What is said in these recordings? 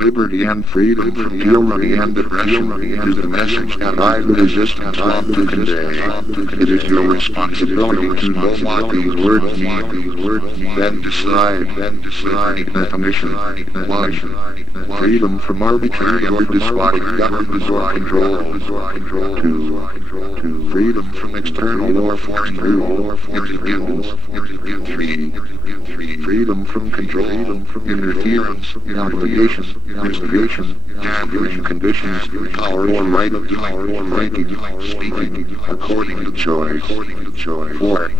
Liberty and freedom from tyranny and oppression is the message that I, the resistance, want to convey. It is your responsibility to know what these words mean, then decide. Definition 1. Freedom from arbitrary or despotic government or control. 2. Freedom from external or foreign rule, independence. 3. Freedom from control, interference, obligation, restriction, and conditions, power or right of doing, thinking, speaking, according to choice. 4.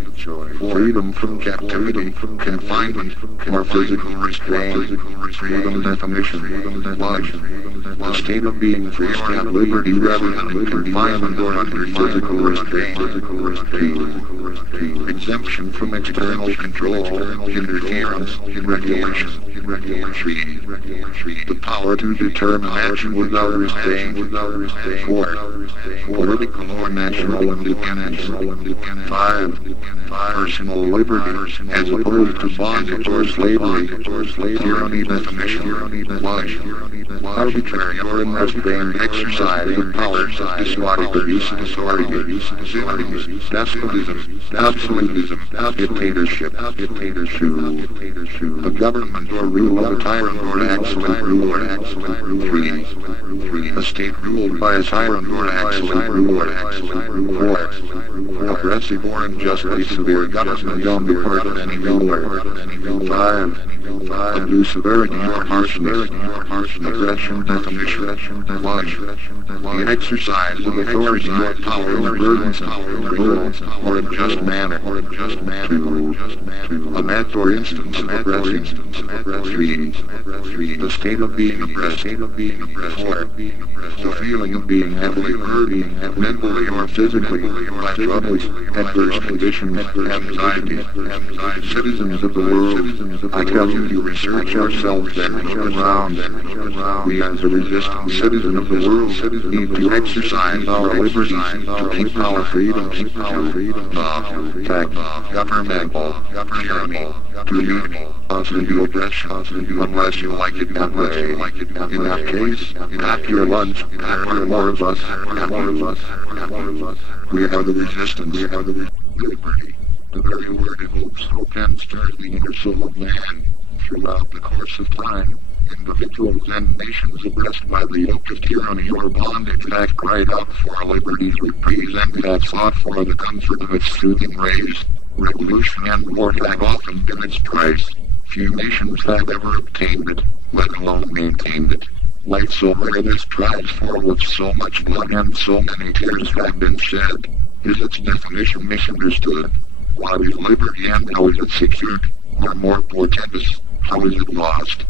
Freedom from captivity, confinement, or physical restraint. Freedom definition. 1. The state of being free or at liberty rather than in confinement or under physical restraint. 2. Exemption from external control, interference, regulation. 3. The power to determine action without restraint. 4. Political or national independence. 5. Personal liberty, as opposed to bondage or slavery. Tyranny definition. 1. Arbitrary or unrestrained exercise of powers of despotic abuse of authority. Synonyms: despotism, absolutism, dictatorship. 2. A government or rule of a tyrant or absolute rule. 3. A state ruled by a tyrant or absolute ruler. 4. Oppressive or unjustly severe government on the part of any ruler. 5. Abuse, severity or harshness. Aggression definition. 1. The exercise of authority or power in a burdensome, cruel, or unjust manner. 2. A method or instance of oppressing. 3. The state of being oppressed. 4. The feeling of being heavily burdened, mentally or physically, by troubles, adverse conditions, anxiety. Citizens of the world, I tell you to research ourselves and look around. We as a resistant citizen of the world need to exercise our liberties to keep our freedoms, to attack governmental tyranny, to lead us into oppression, unless you like it that way. In that case, pack your lunch, and more of us. We are the resistance, liberty. The very word evokes hope and stirs the inner soul of man. Throughout the course of time, individuals and nations oppressed by the yoke of tyranny or bondage have cried out for liberty's reprise and have fought for the comfort of its soothing rays. Revolution and war have often been its price. Few nations have ever obtained it, let alone maintained it. Life so rare this strives for with so much blood and so many tears have been shed. Is its definition misunderstood? What is liberty and how is it secured? Or more portentous, how is it lost?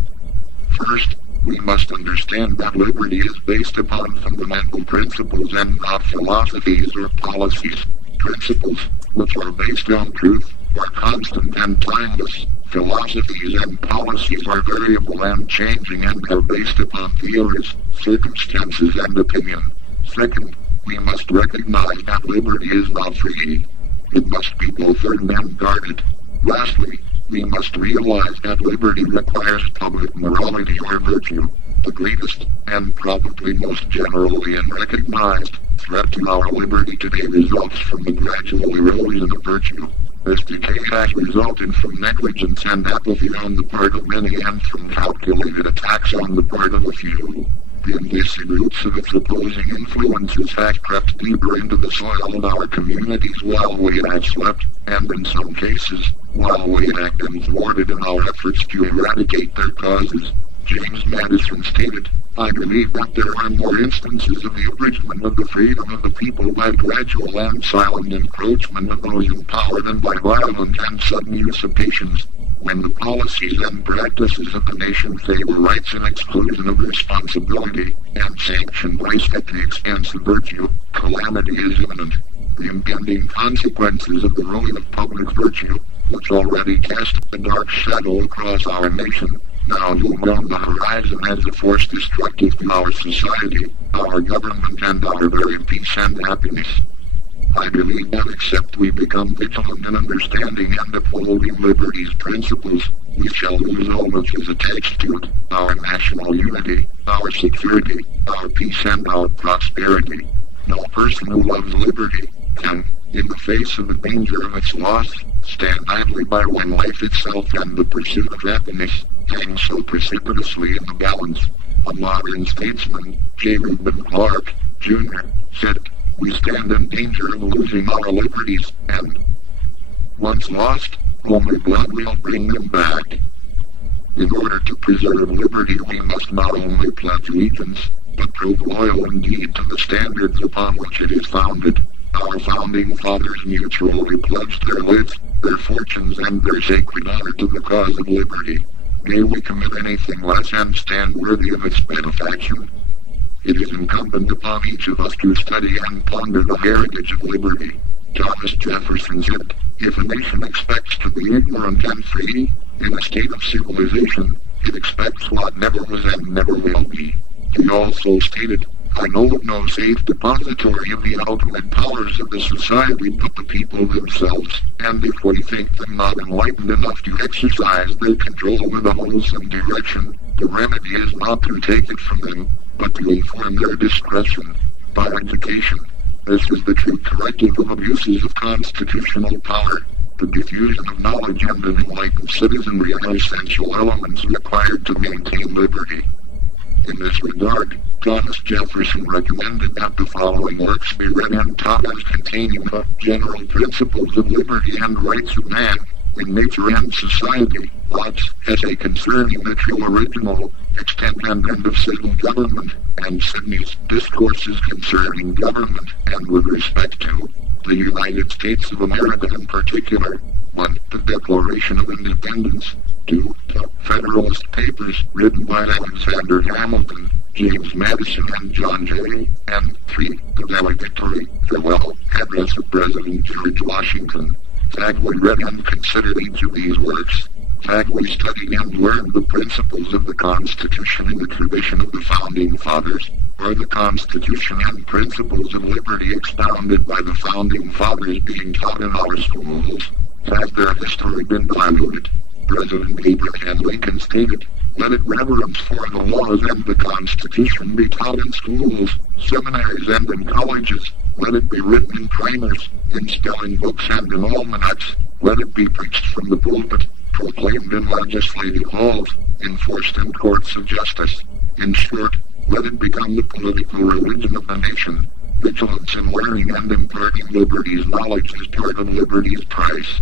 First, we must understand that liberty is based upon fundamental principles and not philosophies or policies. Principles, which are based on truth, are constant and timeless. Philosophies and policies are variable and changing and are based upon theories, circumstances and opinion. Second, we must recognize that liberty is not free. It must be both earned and guarded. Lastly, we must realize that liberty requires public morality or virtue. The greatest, and probably most generally unrecognized, threat to our liberty today results from the gradual erosion of virtue. This decay has resulted from negligence and apathy on the part of many and from calculated attacks on the part of a few. The invasive roots of its opposing influences have crept deeper into the soil of our communities while we have slept, and in some cases, while we have been thwarted in our efforts to eradicate their causes. James Madison stated, I believe that there are more instances of the abridgment of the freedom of the people by gradual and silent encroachment of those in power than by violent and sudden usurpations. When the policies and practices of the nation favor rights in exclusion of responsibility, and sanction vice at the expense of virtue, calamity is imminent. The impending consequences of the ruin of public virtue, which already cast a dark shadow across our nation, now loom on the horizon as a force destructive to our society, our government and our very peace and happiness. I believe that except we become vigilant in understanding and upholding liberty's principles, we shall lose all which is attached to it, our national unity, our security, our peace and our prosperity. No person who loves liberty can, in the face of the danger of its loss, stand idly by when life itself and the pursuit of happiness hang so precipitously in the balance. A modern statesman, J. Reuben Clark, Jr., said, "We stand in danger of losing our liberties, and once lost, only blood will bring them back." In order to preserve liberty, we must not only pledge allegiance, but prove loyal indeed to the standards upon which it is founded. Our founding fathers mutually pledged their lives, their fortunes, and their sacred honor to the cause of liberty. May we commit anything less and stand worthy of its benefaction? It is incumbent upon each of us to study and ponder the heritage of liberty. Thomas Jefferson said, "If a nation expects to be ignorant and free, in a state of civilization, it expects what never was and never will be." He also stated, "I know of no safe depository of the ultimate powers of the society but the people themselves, and if we think them not enlightened enough to exercise their control with a wholesome direction, the remedy is not to take it from them, but to inform their discretion by education. This is the true corrective of abuses of constitutional power. The diffusion of knowledge and an enlightened citizenry are essential elements required to maintain liberty." In this regard, Thomas Jefferson recommended that the following works be read and taught as containing the general principles of liberty and rights of man in nature and society: Locke's Essay Concerning the True Original Extent and End of Civil Government, and Sidney's Discourses Concerning Government and with Respect to the United States of America in particular. 1. The Declaration of Independence. 2. The Federalist Papers, written by Alexander Hamilton, James Madison, and John Jay. And 3. The Valedictory, Farewell Address of President George Washington. Thackeray read and considered each of these works. Thackeray studied and learned the principles of the Constitution in the tradition of the Founding Fathers, or the Constitution and principles of liberty expounded by the Founding Fathers being taught in our schools. Has their history been diluted? President Abraham Lincoln stated, "Let it reverence for the laws and the Constitution be taught in schools, seminaries, and in colleges. Let it be written in primers, in spelling books, and in almanacs. Let it be preached from the pulpit, proclaimed in legislative halls, enforced in courts of justice. In short, let it become the political religion of the nation. Vigilance in learning and imparting liberty's knowledge is part of liberty's price."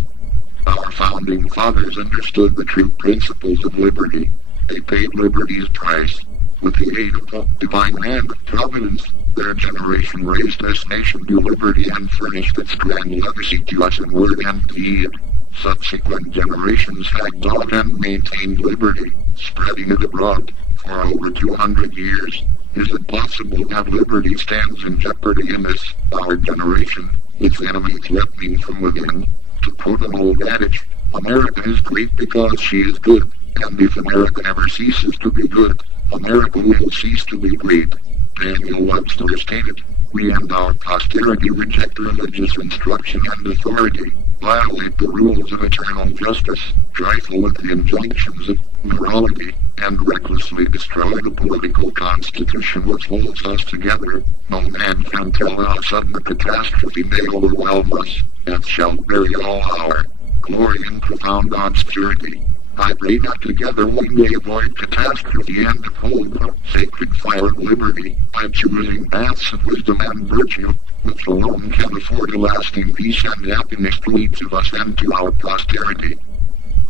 Our Founding Fathers understood the true principles of liberty. They paid liberty's price. With the aid of the divine hand of providence, their generation raised this nation to liberty and furnished its grand legacy to us in word and deed. Subsequent generations had taught and maintained liberty, spreading it abroad for over 200 years. Is it possible that liberty stands in jeopardy in this, our generation, its enemy threatening from within? To quote an old adage, America is great because she is good, and if America ever ceases to be good, America will cease to be great. Daniel Webster stated, "We and our posterity reject religious instruction and authority, violate the rules of eternal justice, trifle with the injunctions of morality, and recklessly destroy the political constitution which holds us together. No man can tell how sudden a catastrophe may overwhelm us, and shall bury all our glory in profound obscurity. I pray that together we may avoid catastrophe and uphold the sacred fire of liberty by choosing paths of wisdom and virtue, which alone can afford a lasting peace and happiness to each of us and to our posterity.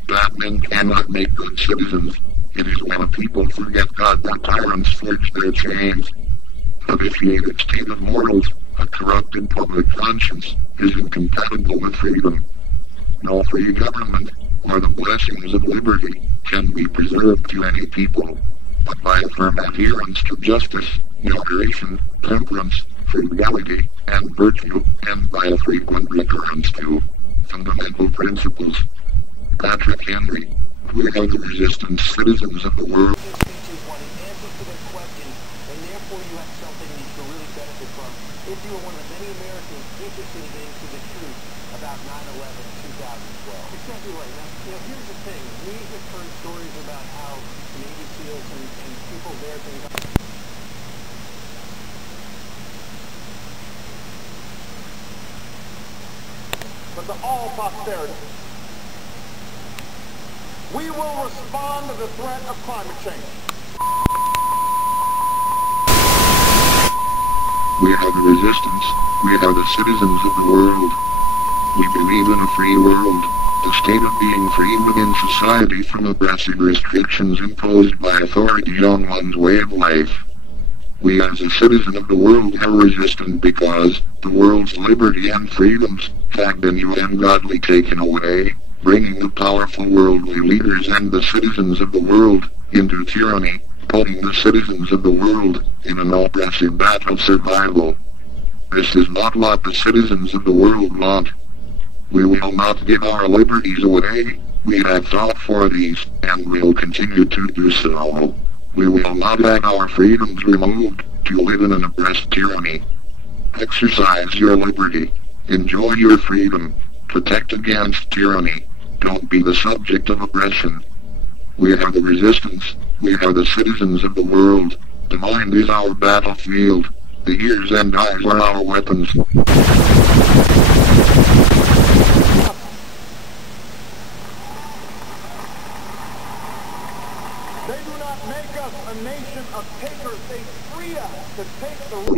Bad men cannot make good citizens. It is when a people forget God that tyrants forge their chains. A vitiated state of morals, a corrupted public conscience, is incompatible with freedom. No free government, or the blessings of liberty, can be preserved to any people, but by a firm adherence to justice, moderation, temperance, frugality, and virtue, and by a frequent recurrence to fundamental principles." Patrick Henry. We are the resistant citizens of the world. If you are one of the many Americans interested in getting to the truth, about 9/11/2012. Exactly right. Now, here's the thing. We have heard stories about how Navy SEALs and people there being... But to all posterity, we will respond to the threat of climate change. We are the resistance. We are the citizens of the world. We believe in a free world, the state of being free within society from oppressive restrictions imposed by authority on one's way of life. We as a citizen of the world are resistant because the world's liberty and freedoms have been ungodly taken away, bringing the powerful worldly leaders and the citizens of the world into tyranny, putting the citizens of the world in an oppressive battle of survival. This is not what the citizens of the world want. We will not give our liberties away. We have fought for these, and will continue to do so. We will not have our freedoms removed to live in an oppressed tyranny. Exercise your liberty. Enjoy your freedom. Protect against tyranny. Don't be the subject of oppression. We are the resistance. We are the citizens of the world. The mind is our battlefield. The ears and eyes are our weapons. They do not make us a nation of takers. They free us to take the